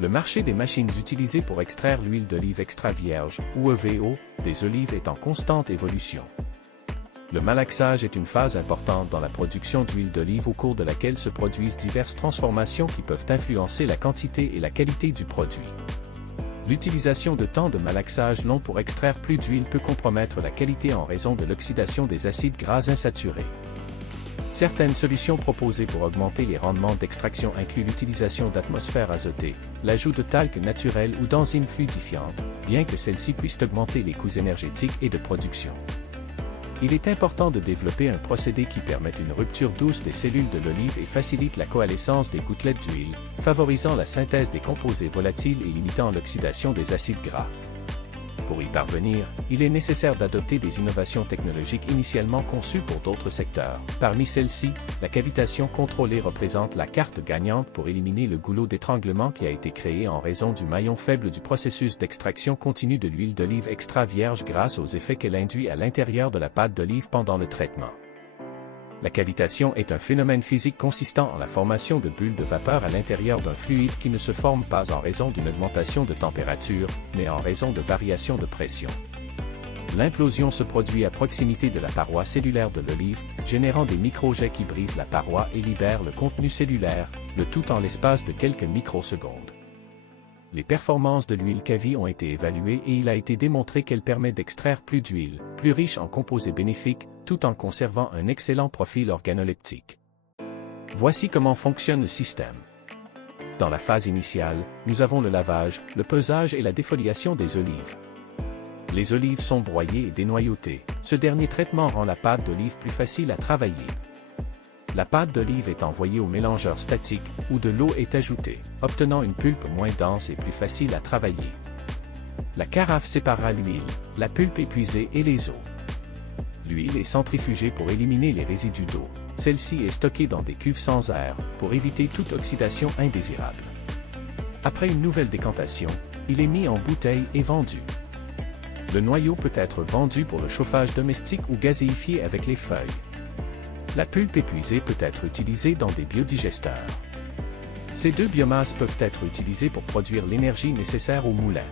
Le marché des machines utilisées pour extraire l'huile d'olive extra vierge, ou EVO, des olives est en constante évolution. Le malaxage est une phase importante dans la production d'huile d'olive au cours de laquelle se produisent diverses transformations qui peuvent influencer la quantité et la qualité du produit. L'utilisation de temps de malaxage long pour extraire plus d'huile peut compromettre la qualité en raison de l'oxydation des acides gras insaturés. Certaines solutions proposées pour augmenter les rendements d'extraction incluent l'utilisation d'atmosphères azotées, l'ajout de talc naturel ou d'enzymes fluidifiantes, bien que celles-ci puissent augmenter les coûts énergétiques et de production. Il est important de développer un procédé qui permette une rupture douce des cellules de l'olive et facilite la coalescence des gouttelettes d'huile, favorisant la synthèse des composés volatiles et limitant l'oxydation des acides gras. Pour y parvenir, il est nécessaire d'adopter des innovations technologiques initialement conçues pour d'autres secteurs. Parmi celles-ci, la cavitation contrôlée représente la carte gagnante pour éliminer le goulot d'étranglement qui a été créé en raison du maillon faible du processus d'extraction continue de l'huile d'olive extra vierge grâce aux effets qu'elle induit à l'intérieur de la pâte d'olive pendant le traitement. La cavitation est un phénomène physique consistant en la formation de bulles de vapeur à l'intérieur d'un fluide qui ne se forme pas en raison d'une augmentation de température, mais en raison de variations de pression. L'implosion se produit à proximité de la paroi cellulaire de l'olive, générant des microjets qui brisent la paroi et libèrent le contenu cellulaire, le tout en l'espace de quelques microsecondes. Les performances de l'huile Cavi ont été évaluées et il a été démontré qu'elle permet d'extraire plus d'huile, plus riche en composés bénéfiques, tout en conservant un excellent profil organoleptique. Voici comment fonctionne le système. Dans la phase initiale, nous avons le lavage, le pesage et la défoliation des olives. Les olives sont broyées et dénoyautées. Ce dernier traitement rend la pâte d'olive plus facile à travailler. La pâte d'olive est envoyée au mélangeur statique, où de l'eau est ajoutée, obtenant une pulpe moins dense et plus facile à travailler. La carafe séparera l'huile, la pulpe épuisée et les eaux. L'huile est centrifugée pour éliminer les résidus d'eau. Celle-ci est stockée dans des cuves sans air, pour éviter toute oxydation indésirable. Après une nouvelle décantation, il est mis en bouteille et vendu. Le noyau peut être vendu pour le chauffage domestique ou gazéifié avec les feuilles. La pulpe épuisée peut être utilisée dans des biodigesteurs. Ces deux biomasses peuvent être utilisées pour produire l'énergie nécessaire au moulin.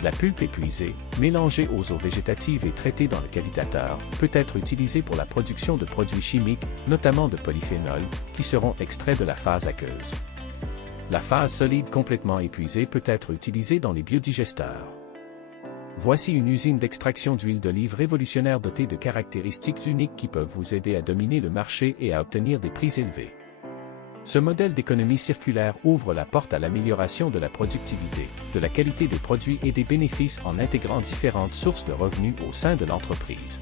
La pulpe épuisée, mélangée aux eaux végétatives et traitée dans le cavitateur, peut être utilisée pour la production de produits chimiques, notamment de polyphénols, qui seront extraits de la phase aqueuse. La phase solide complètement épuisée peut être utilisée dans les biodigesteurs. Voici une usine d'extraction d'huile d'olive révolutionnaire dotée de caractéristiques uniques qui peuvent vous aider à dominer le marché et à obtenir des prix élevés. Ce modèle d'économie circulaire ouvre la porte à l'amélioration de la productivité, de la qualité des produits et des bénéfices en intégrant différentes sources de revenus au sein de l'entreprise.